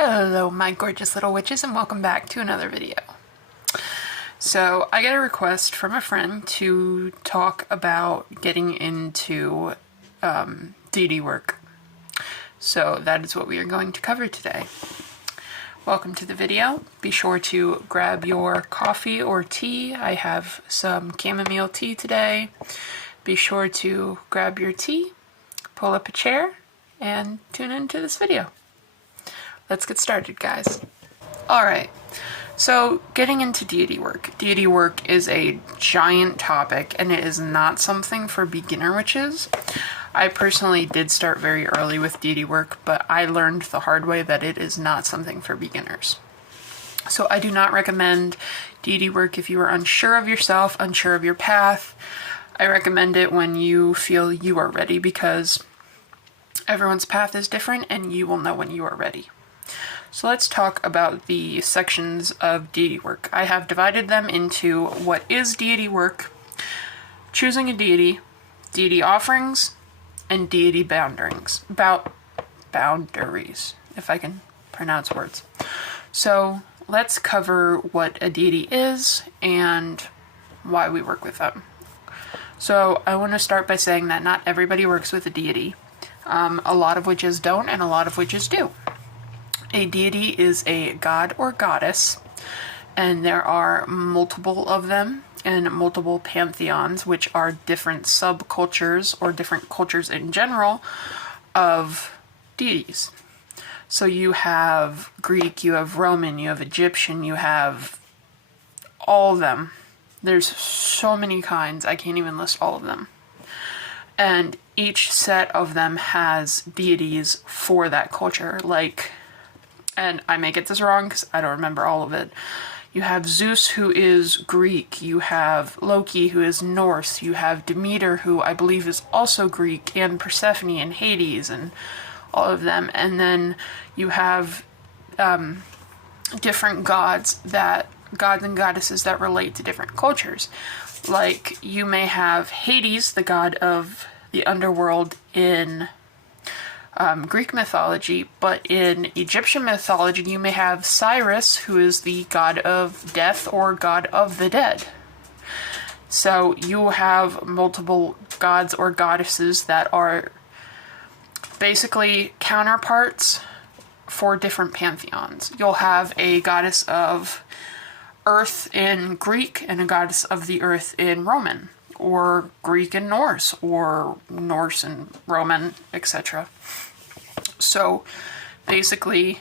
Hello my gorgeous little witches and welcome back to another video. So I got a request from a friend to talk about getting into deity work. So that is what we are going to cover today. Welcome to the video. Be sure to grab your coffee or tea. I have some chamomile tea today. Be sure to grab your tea, pull up a chair, and tune into this video. Let's get started, guys. Alright, so getting into deity work. Deity work is a giant topic and it is not something for beginner witches. I personally did start very early with deity work, but I learned the hard way that it is not something for beginners. So I do not recommend deity work if you are unsure of yourself, unsure of your path. I recommend it when you feel you are ready because everyone's path is different and you will know when you are ready. So let's talk about the sections of deity work. I have divided them into what is deity work, choosing a deity, deity offerings, and deity boundaries, if I can pronounce words. So let's cover what a deity is and why we work with them. So I want to start by saying that not everybody works with a deity. A lot of witches don't and a lot of witches do. A deity is a god or goddess, and there are multiple of them in multiple pantheons, which are different subcultures or different cultures in general of deities. So you have Greek, you have Roman, you have Egyptian, you have all of them. There's so many kinds, I can't even list all of them. And each set of them has deities for that culture, like, and I may get this wrong because I don't remember all of it. You have Zeus, who is Greek. You have Loki, who is Norse. You have Demeter, who I believe is also Greek, and Persephone and Hades and all of them. And then you have different gods and goddesses that relate to different cultures. Like, you may have Hades, the god of the underworld in Greek mythology, but in Egyptian mythology you may have Cyrus, who is the god of death or god of the dead. So you have multiple gods or goddesses that are basically counterparts for different pantheons. You'll have a goddess of earth in Greek and a goddess of the earth in Roman, or Greek and Norse, or Norse and Roman, etc. So basically,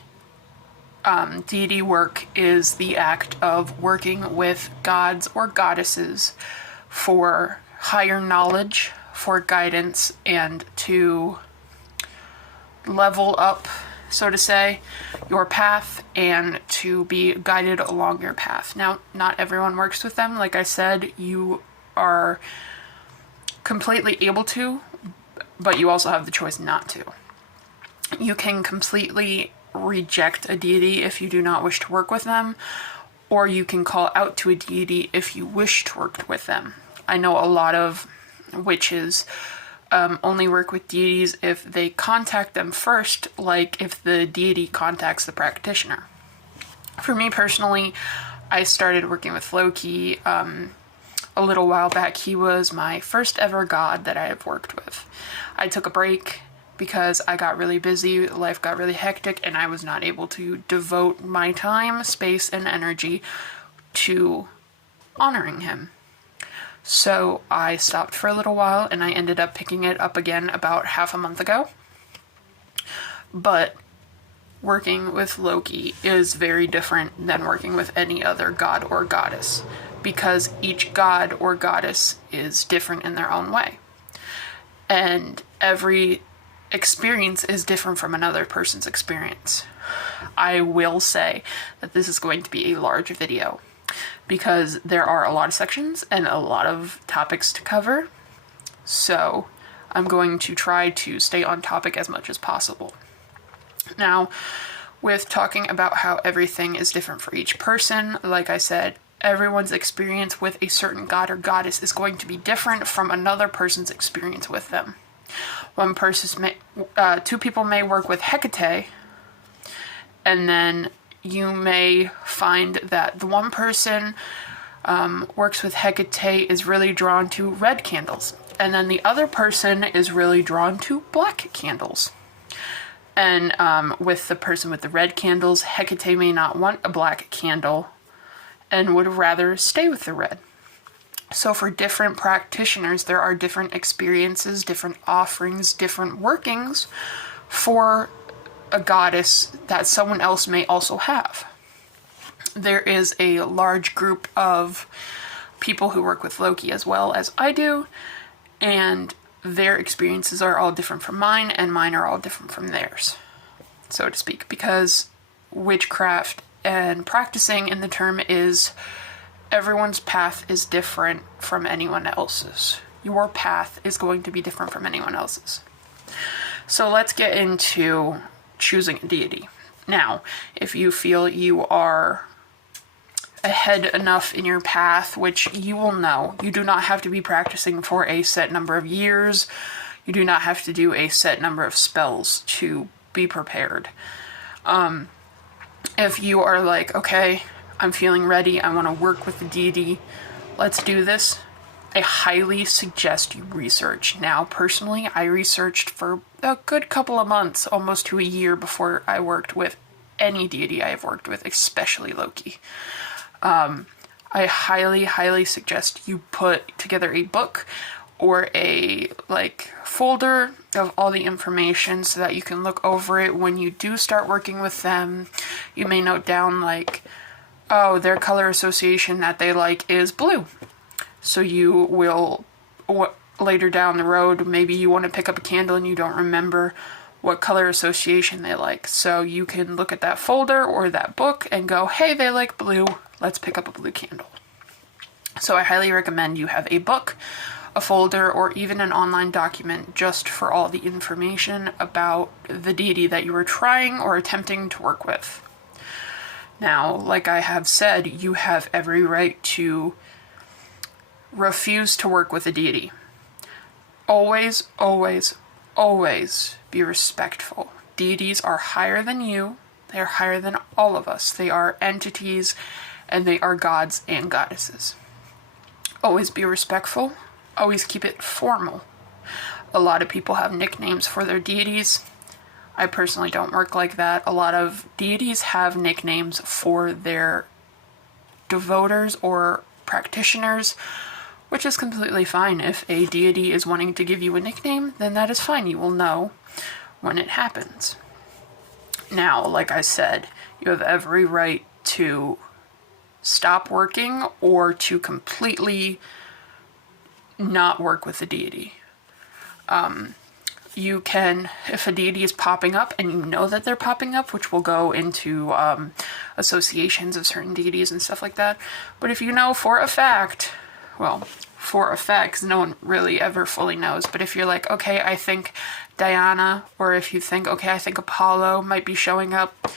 deity work is the act of working with gods or goddesses for higher knowledge, for guidance, and to level up, so to say, your path and to be guided along your path. Now, not everyone works with them. Like I said, you are completely able to, but you also have the choice not to. You can completely reject a deity if you do not wish to work with them, or you can call out to a deity if you wish to work with them. I know a lot of witches only work with deities if they contact them first, like if the deity contacts the practitioner. For me personally, I started working with Loki a little while back. He was my first ever god that I have worked with. I took a break because I got really busy, life got really hectic, and I was not able to devote my time, space, and energy to honoring him. So I stopped for a little while, and I ended up picking it up again about half a month ago. But working with Loki is very different than working with any other god or goddess, because each god or goddess is different in their own way. And every experience is different from another person's experience. I will say that this is going to be a large video because there are a lot of sections and a lot of topics to cover. So I'm going to try to stay on topic as much as possible. Now, with talking about how everything is different for each person, like I said, everyone's experience with a certain god or goddess is going to be different from another person's experience with them. Two people may work with Hecate And then you may find that the one person works with Hecate is really drawn to red candles. And then the other person is really drawn to black candles. And with the person with the red candles, Hecate may not want a black candle and would rather stay with the red. So for different practitioners, there are different experiences, different offerings, different workings for a goddess that someone else may also have. There is a large group of people who work with Loki as well as I do, and their experiences are all different from mine, and mine are all different from theirs, so to speak, because witchcraft and practicing in the term is everyone's path is different from anyone else's. Your path is going to be different from anyone else's. So let's get into choosing a deity. Now, if you feel you are ahead enough in your path, which you will know, you do not have to be practicing for a set number of years. You do not have to do a set number of spells to be prepared. If you are like, okay, I'm feeling ready, I want to work with the deity, let's do this, I highly suggest you research. Now, personally, I researched for a good couple of months, almost to a year, before I worked with any deity I have worked with, especially Loki. I highly, highly suggest you put together a book or a folder of all the information so that you can look over it when you do start working with them. You may note down oh, their color association that they like is blue. So you will, later down the road, maybe you want to pick up a candle and you don't remember what color association they like. So you can look at that folder or that book and go, hey, they like blue, let's pick up a blue candle. So I highly recommend you have a book, a folder, or even an online document just for all the information about the deity that you are trying or attempting to work with. Now, like I have said, you have every right to refuse to work with a deity. Always, always, always be respectful. Deities are higher than you. They are higher than all of us. They are entities, and they are gods and goddesses. Always be respectful. Always keep it formal. A lot of people have nicknames for their deities. I personally don't work like that. A lot of deities have nicknames for their devoters or practitioners, which is completely fine. If a deity is wanting to give you a nickname, then that is fine. You will know when it happens. Now, like I said, you have every right to stop working or to completely not work with the deity. You can, if a deity is popping up and you know that they're popping up, which will go into associations of certain deities and stuff like that. But if you know for a fact, because no one really ever fully knows, but if you're like, okay, I think Diana, or if you think, okay, I think Apollo might be showing up,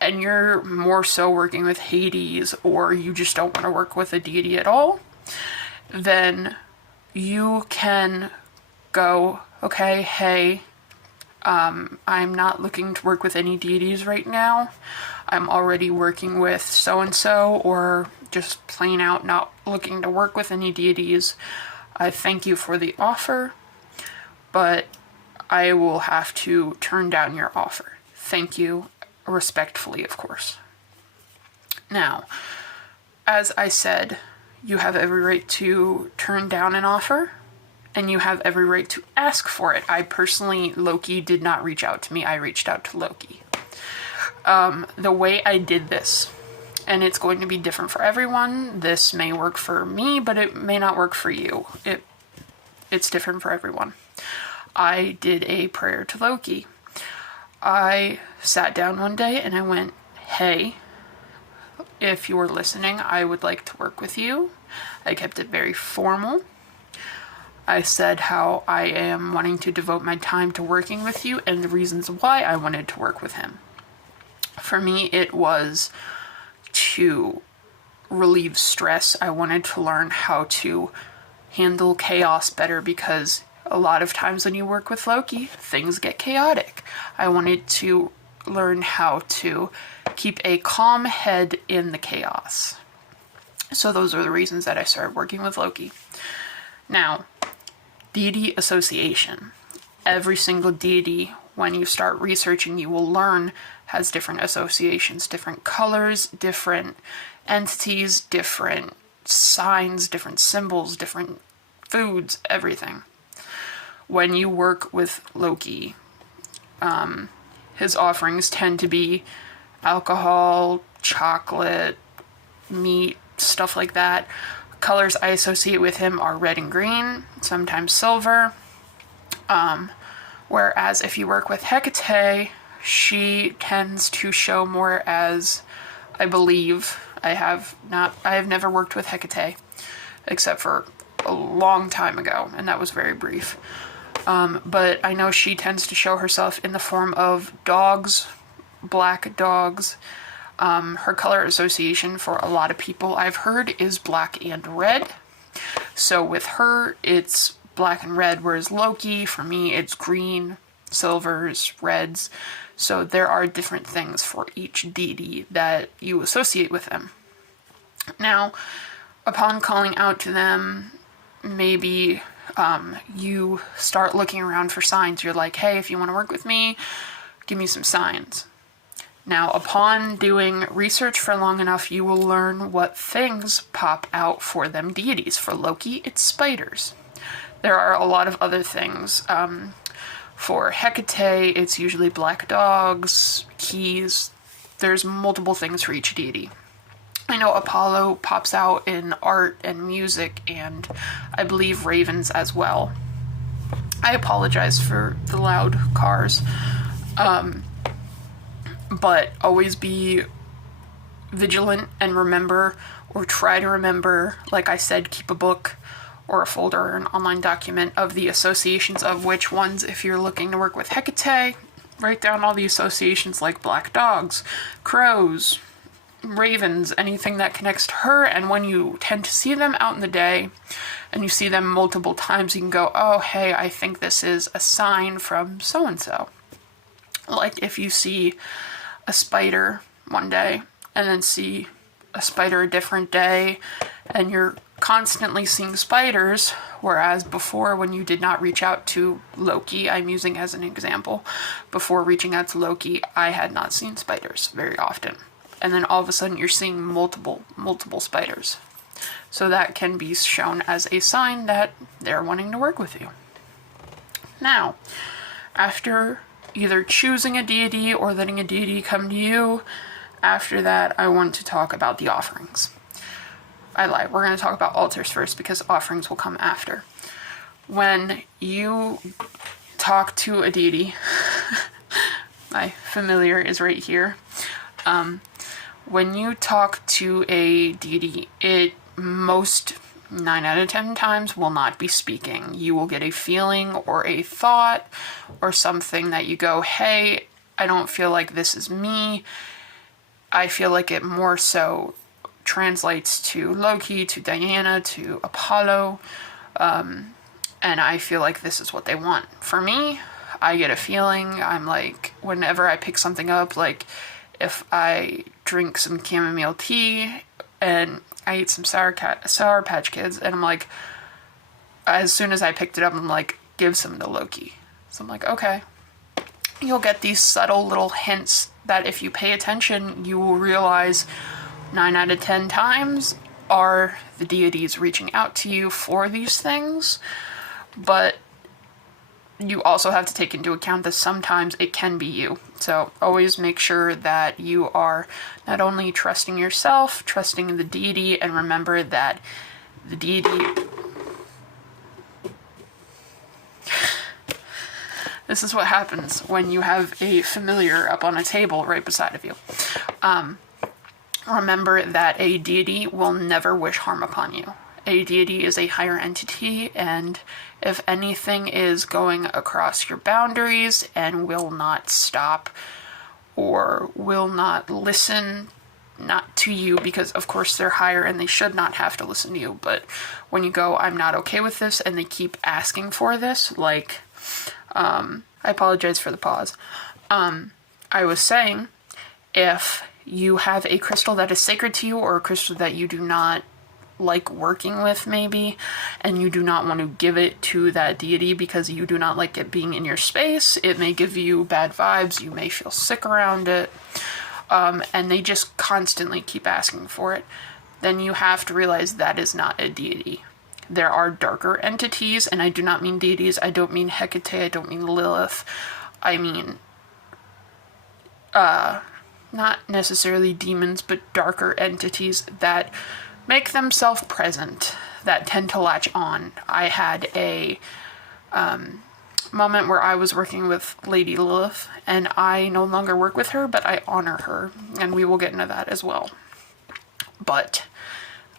and you're more so working with Hades, or you just don't want to work with a deity at all, then you can go, okay, hey, I'm not looking to work with any deities right now. I'm already working with so-and-so, or just plain out not looking to work with any deities. I thank you for the offer, but I will have to turn down your offer. Thank you, respectfully, of course. Now, as I said, you have every right to turn down an offer, and you have every right to ask for it. I personally, Loki did not reach out to me. I reached out to Loki. The way I did this, and it's going to be different for everyone. This may work for me, but it may not work for you. It's different for everyone. I did a prayer to Loki. I sat down one day and I went, hey, if you're listening, I would like to work with you. I kept it very formal. I said how I am wanting to devote my time to working with you and the reasons why I wanted to work with him. For me, it was to relieve stress. I wanted to learn how to handle chaos better, because a lot of times when you work with Loki, things get chaotic. I wanted to learn how to keep a calm head in the chaos. So those are the reasons that I started working with Loki. Now, deity association. Every single deity, when you start researching, you will learn has different associations, different colors, different entities, different signs, different symbols, different foods, everything. When you work with Loki, his offerings tend to be alcohol, chocolate, meat, stuff like that. Colors I associate with him are red and green, sometimes silver. Whereas if you work with Hecate, she tends to show more as, I believe, I have never worked with Hecate, except for a long time ago, and that was very brief. But I know she tends to show herself in the form of dogs, black dogs. Her color association for a lot of people I've heard is black and red. So with her, it's black and red, whereas Loki, for me, it's green, silvers, reds. So there are different things for each deity that you associate with them. Now, upon calling out to them, maybe you start looking around for signs. You're like, hey, if you want to work with me, give me some signs. Now, upon doing research for long enough, you will learn what things pop out for them deities. For Loki, it's spiders. There are a lot of other things. For Hecate, it's usually black dogs, keys. There's multiple things for each deity. I know Apollo pops out in art and music, and I believe ravens as well. I apologize for the loud cars. But always be vigilant and remember, or try to remember, like I said, keep a book or a folder or an online document of the associations of which ones. If you're looking to work with Hecate, write down all the associations like black dogs, crows, ravens, anything that connects to her. And when you tend to see them out in the day and you see them multiple times, you can go, oh, hey, I think this is a sign from so-and-so. Like if you see a spider one day and then see a spider a different day, and you're constantly seeing spiders, whereas before, when you did not reach out to Loki, I'm using as an example, before reaching out to Loki, I had not seen spiders very often. And then all of a sudden you're seeing multiple spiders. So that can be shown as a sign that they're wanting to work with you. Now, after either choosing a deity or letting a deity come to you, after that I want to talk about the offerings. I lied. We're going to talk about altars first because offerings will come after. When you talk to a deity, my familiar is right here. When you talk to a deity, it most 9 out of 10 times will not be speaking. You will get a feeling or a thought or something that you go, hey, I don't feel like this is me. I feel like it more so translates to Loki, to Diana, to Apollo, and I feel like this is what they want. For me, I get a feeling. I'm like, whenever I pick something up, like if I drink some chamomile tea and I eat some Sour Patch Kids, and I'm like, as soon as I picked it up, I'm like, give some to Loki. So I'm like, okay. You'll get these subtle little hints that if you pay attention, you will realize 9 out of 10 times are the deities reaching out to you for these things. But you also have to take into account that sometimes it can be you. So always make sure that you are not only trusting yourself, trusting the deity, and remember that the deity... This is what happens when you have a familiar up on a table right beside of you. Remember that a deity will never wish harm upon you. A deity is a higher entity, and if anything is going across your boundaries and will not stop or will not listen, not to you, because of course they're higher and they should not have to listen to you, but when you go, I'm not okay with this, and they keep asking for this, like, I apologize for the pause. I was saying, if you have a crystal that is sacred to you, or a crystal that you do not like working with maybe, and you do not want to give it to that deity because you do not like it being in your space, it may give you bad vibes, you may feel sick around it, and they just constantly keep asking for it, then you have to realize that is not a deity. There are darker entities, and I do not mean deities, I don't mean Hecate, I don't mean Lilith, I mean not necessarily demons, but darker entities that make themselves present, that tend to latch on. I had a moment where I was working with Lady Lilith, and I no longer work with her, but I honor her, and we will get into that as well. But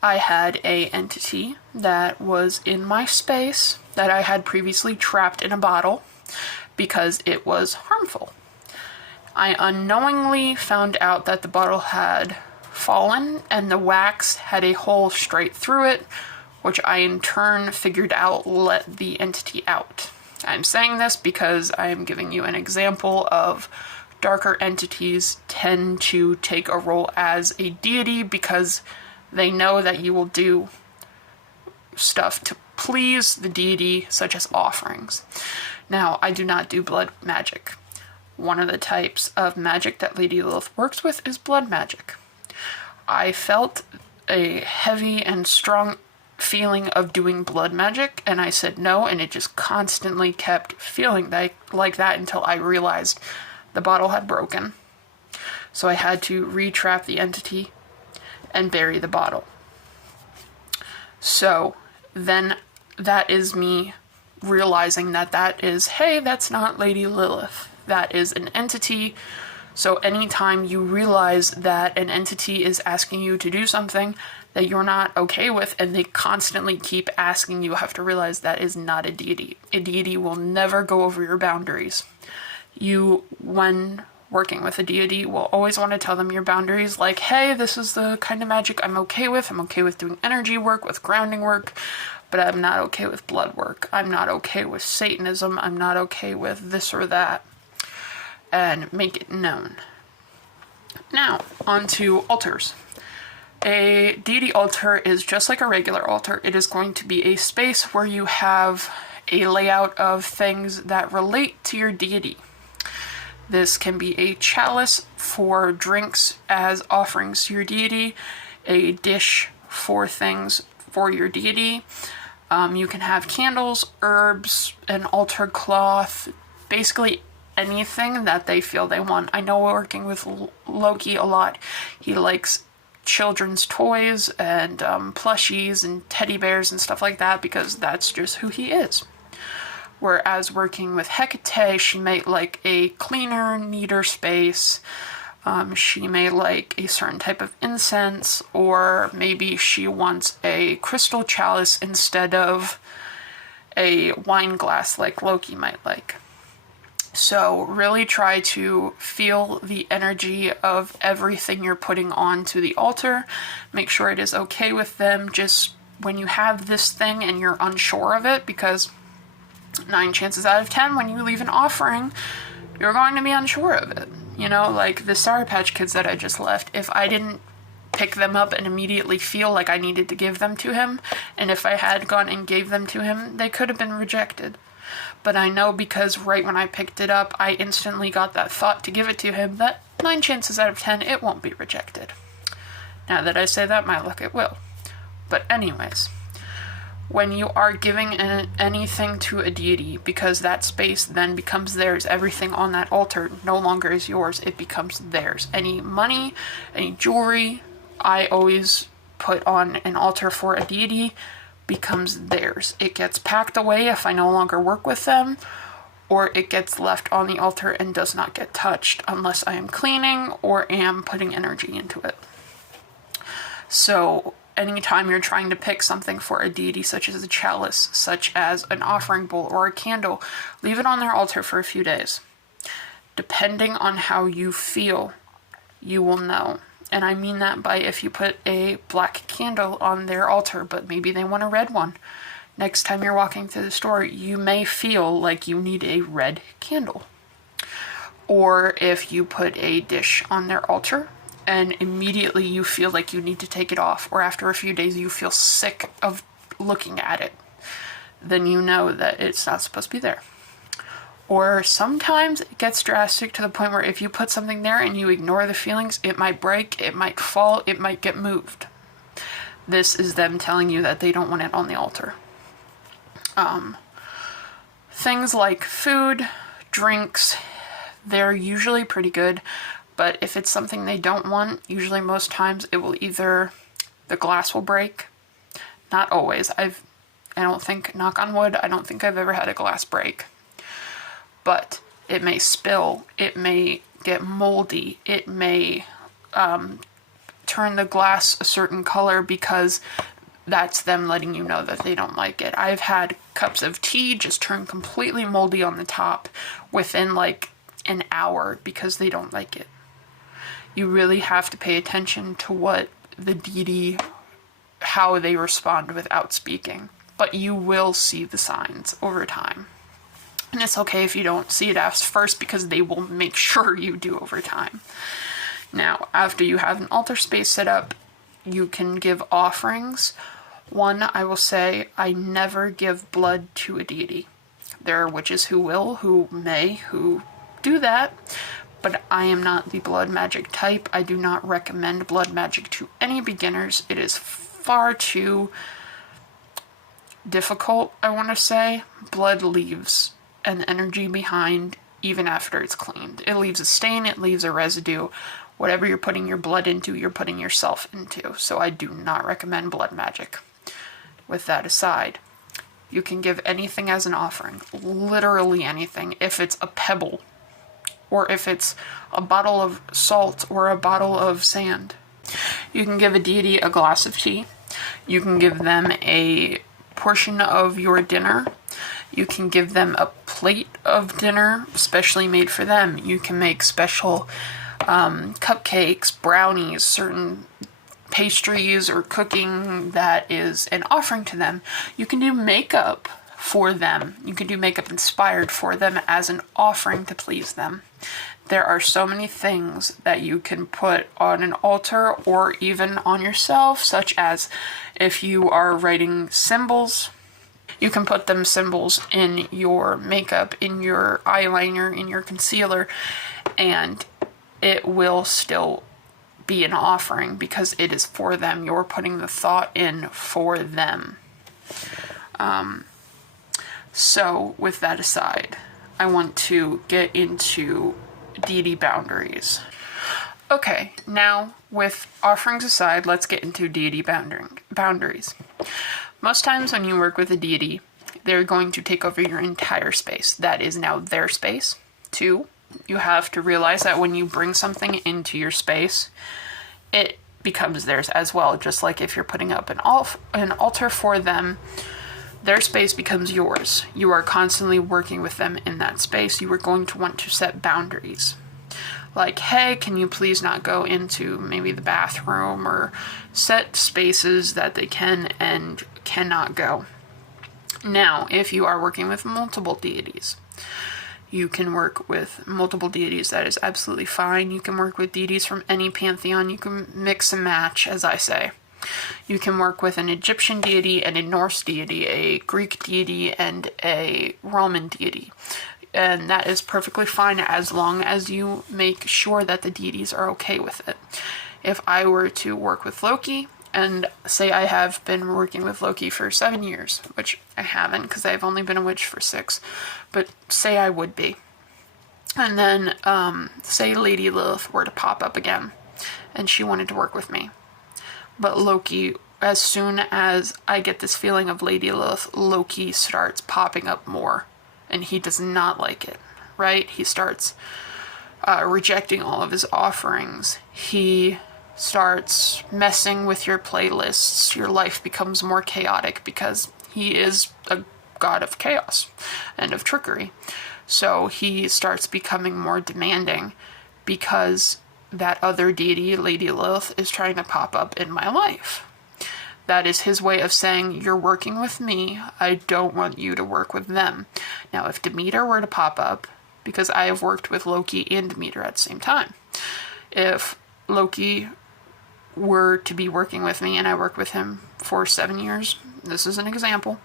I had a entity that was in my space that I had previously trapped in a bottle because it was harmful. I unknowingly found out that the bottle had fallen and the wax had a hole straight through it, which I in turn figured out let the entity out. I'm saying this because I am giving you an example of darker entities tend to take a role as a deity because they know that you will do stuff to please the deity, such as offerings. Now, I do not do blood magic. One of the types of magic that Lady Lilith works with is blood magic. I felt a heavy and strong feeling of doing blood magic, and I said no, and it just constantly kept feeling like that until I realized the bottle had broken. So I had to re-trap the entity and bury the bottle. So then that is me realizing that is, hey, that's not Lady Lilith. That is an entity. So anytime you realize that an entity is asking you to do something that you're not okay with, and they constantly keep asking you, have to realize that is not a deity. A deity will never go over your boundaries. You, when working with a deity, will always want to tell them your boundaries, like, hey, this is the kind of magic I'm okay with. I'm okay with doing energy work, with grounding work, but I'm not okay with blood work. I'm not okay with Satanism. I'm not okay with this or that. And make it known. Now, onto altars. A deity altar is just like a regular altar. It is going to be a space where you have a layout of things that relate to your deity. This can be a chalice for drinks as offerings to your deity, a dish for things for your deity. You can have candles, herbs, an altar cloth, basically anything that they feel they want. I know working with Loki a lot, he likes children's toys and plushies and teddy bears and stuff like that because that's just who he is. Whereas working with Hecate, she may like a cleaner, neater space. She may like a certain type of incense, or maybe she wants a crystal chalice instead of a wine glass like Loki might like. So really try to feel the energy of everything you're putting onto the altar. Make sure it is okay with them. Just when you have this thing and you're unsure of it, because 9 chances out of 10 when you leave an offering, you're going to be unsure of it. You know, like the Sour Patch Kids that I just left, if I didn't pick them up and immediately feel like I needed to give them to him, and if I had gone and gave them to him, they could have been rejected. But I know because right when I picked it up, I instantly got that thought to give it to him, that 9 chances out of 10 it won't be rejected. Now that I say that, my luck, it will. But anyways, when you are giving anything to a deity, because that space then becomes theirs, everything on that altar no longer is yours, it becomes theirs. Any money, any jewelry, I always put on an altar for a deity, becomes theirs. It gets packed away if I no longer work with them, or it gets left on the altar and does not get touched unless I am cleaning or am putting energy into it. So anytime you're trying to pick something for a deity, such as a chalice, such as an offering bowl or a candle, leave it on their altar for a few days. Depending on how you feel, you will know. And I mean that by if you put a black candle on their altar, but maybe they want a red one. Next time you're walking through the store, you may feel like you need a red candle. or if you put a dish on their altar and immediately you feel like you need to take it off, or after a few days you feel sick of looking at it, then you know that it's not supposed to be there. Or sometimes it gets drastic to the point where if you put something there and you ignore the feelings, it might break, it might fall, it might get moved. This is them telling you that they don't want it on the altar. Things like food, drinks, they're usually pretty good, but if it's something they don't want, usually most times it will either, the glass will break. Not always. I don't think, knock on wood, I don't think I've ever had a glass break. But it may spill, it may get moldy, it may turn the glass a certain color because that's them letting you know that they don't like it. I've had cups of tea just turn completely moldy on the top within like an hour because they don't like it. You really have to pay attention to what the deity, how they respond without speaking. But you will see the signs over time. And it's okay if you don't see it at first because they will make sure you do over time. Now, after you have an altar space set up, you can give offerings. One, I will say, I never give blood to a deity. There are witches who will, who may, who do that, but I am not the blood magic type. I do not recommend blood magic to any beginners. It is far too difficult, I want to say. Blood leaves an energy behind even after it's cleaned. It leaves a stain, it leaves a residue. Whatever you're putting your blood into, you're putting yourself into. So I do not recommend blood magic. With that aside, you can give anything as an offering. Literally anything. If it's a pebble, or if it's a bottle of salt, or a bottle of sand. You can give a deity a glass of tea. You can give them a portion of your dinner. You can give them a plate of dinner, specially made for them. You can make special cupcakes, brownies, certain pastries or cooking that is an offering to them. You can do makeup for them. You can do makeup inspired for them as an offering to please them. There are so many things that you can put on an altar or even on yourself, such as if you are writing symbols, you can put them symbols in your makeup, in your eyeliner, in your concealer, and it will still be an offering because it is for them. You're putting the thought in for them. So with that aside, I want to get into deity boundaries. Okay, now with offerings aside, let's get into deity boundaries. Most times when you work with a deity, they're going to take over your entire space. That is now their space. 2, you have to realize that when you bring something into your space, it becomes theirs as well. Just like if you're putting up an altar for them, their space becomes yours. You are constantly working with them in that space. You are going to want to set boundaries. Like, hey, can you please not go into maybe the bathroom, or set spaces that they can and cannot go. Now, if you are working with multiple deities, you can work with multiple deities. That is absolutely fine. You can work with deities from any pantheon. You can mix and match, as I say. You can work with an Egyptian deity and a Norse deity, a Greek deity and a Roman deity. And that is perfectly fine as long as you make sure that the deities are okay with it. If I were to work with Loki, and say I have been working with Loki for 7 years, which I haven't because I've only been a witch for 6, but say I would be. And then say Lady Lilith were to pop up again and she wanted to work with me. But Loki, as soon as I get this feeling of Lady Lilith, Loki starts popping up more. And he does not like it, right? He starts rejecting all of his offerings. He starts messing with your playlists. Your life becomes more chaotic because he is a god of chaos and of trickery. So he starts becoming more demanding because that other deity, Lady Lilith, is trying to pop up in my life. That is his way of saying, you're working with me, I don't want you to work with them. Now, if Demeter were to pop up, because I have worked with Loki and Demeter at the same time. If Loki were to be working with me and I work with him for 7 years, this is an example,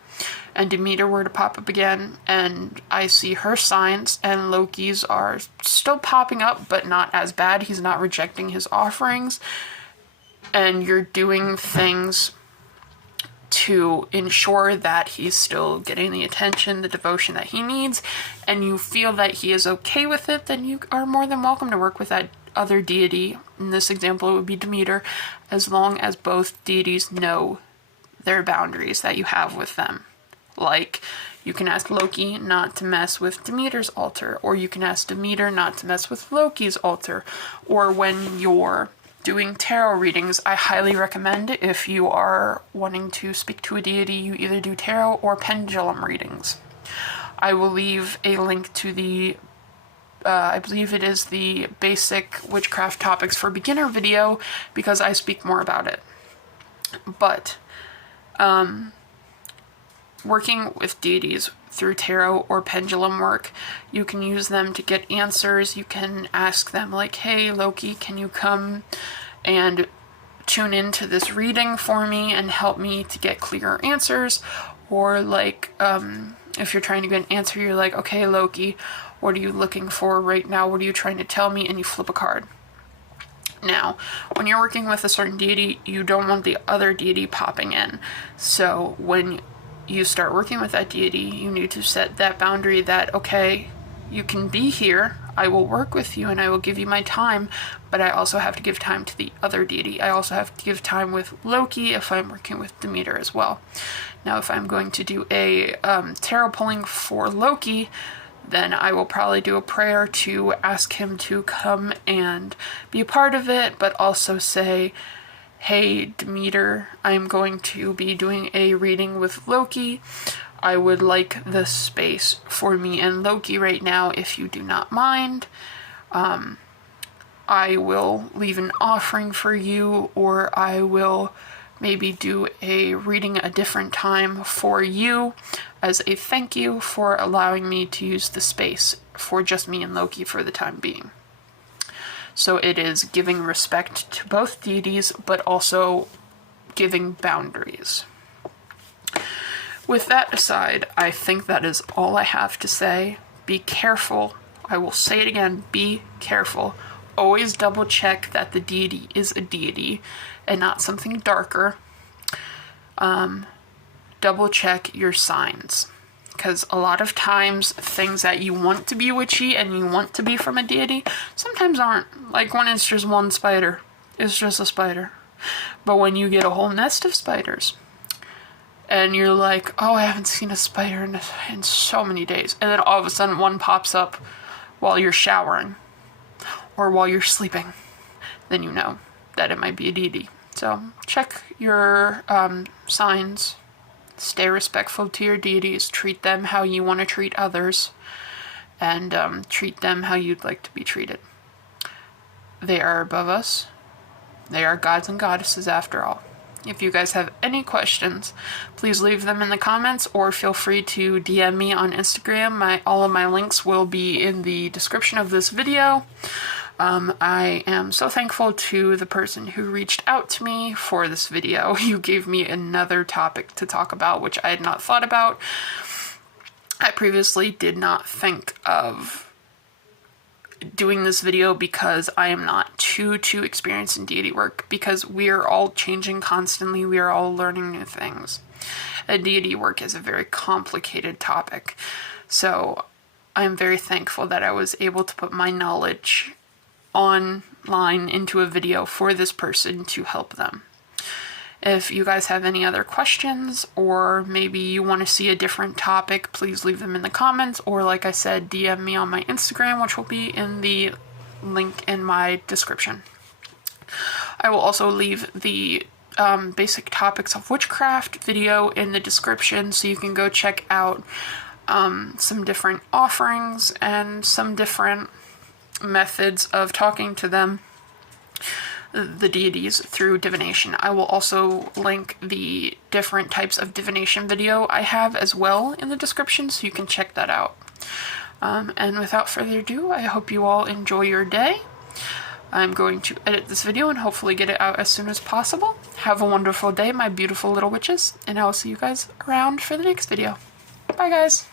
and Demeter were to pop up again and I see her signs and Loki's are still popping up but not as bad, he's not rejecting his offerings, and you're doing things to ensure that he's still getting the attention, the devotion that he needs, and you feel that he is okay with it, then you are more than welcome to work with that other deity. In this example, it would be Demeter, as long as both deities know their boundaries that you have with them. Like, you can ask Loki not to mess with Demeter's altar, or you can ask Demeter not to mess with Loki's altar, or when you're doing tarot readings, I highly recommend, if you are wanting to speak to a deity, you either do tarot or pendulum readings. I will leave a link to the I believe it is the basic witchcraft topics for beginner video, because I speak more about it. But working with deities through tarot or pendulum work, you can use them to get answers. You can ask them like, hey Loki, can you come and tune into this reading for me and help me to get clearer answers? Or like, if you're trying to get an answer, you're like, okay Loki, what are you looking for right now? What are you trying to tell me? And you flip a card. Now, when you're working with a certain deity, you don't want the other deity popping in. So when you start working with that deity, you need to set that boundary that, okay, you can be here, I will work with you and I will give you my time, but I also have to give time to the other deity. I also have to give time with Loki if I'm working with Demeter as well. Now, if I'm going to do a tarot pulling for Loki, then I will probably do a prayer to ask him to come and be a part of it, but also say, hey Demeter, I'm going to be doing a reading with Loki. I would like the space for me and Loki right now, if you do not mind. I will leave an offering for you, or I will maybe do a reading a different time for you as a thank you for allowing me to use the space for just me and Loki for the time being. So it is giving respect to both deities, but also giving boundaries. With that aside, I think that is all I have to say. Be careful. I will say it again, be careful. Always double check that the deity is a deity and not something darker. Double check your signs, because a lot of times things that you want to be witchy and you want to be from a deity sometimes aren't. Like when it's just one spider, it's just a spider. But when you get a whole nest of spiders and you're like, oh, I haven't seen a spider in so many days, and then all of a sudden one pops up while you're showering or while you're sleeping, then you know that it might be a deity. So check your signs, stay respectful to your deities, treat them how you want to treat others, and treat them how you'd like to be treated. They are above us. They are gods and goddesses after all. If you guys have any questions, please leave them in the comments or feel free to DM me on Instagram. All of my links will be in the description of this video. I am so thankful to the person who reached out to me for this video. You gave me another topic to talk about, which I had not thought about. I previously did not think of doing this video because I am not too experienced in deity work, because we are all changing constantly. We are all learning new things. And deity work is a very complicated topic. So I'm very thankful that I was able to put my knowledge online into a video for this person to help them. If you guys have any other questions, or maybe you want to see a different topic, please leave them in the comments, or like I said, DM me on my Instagram, which will be in the link in my description. I will also leave the basic topics of witchcraft video in the description, so you can go check out some different offerings and some different methods of talking to them, the deities, through divination. I will also link the different types of divination video I have as well in the description, so you can check that out. And without further ado, I hope you all enjoy your day. I'm going to edit this video and hopefully get it out as soon as possible. Have a wonderful day, my beautiful little witches, and I will see you guys around for the next video. Bye, guys!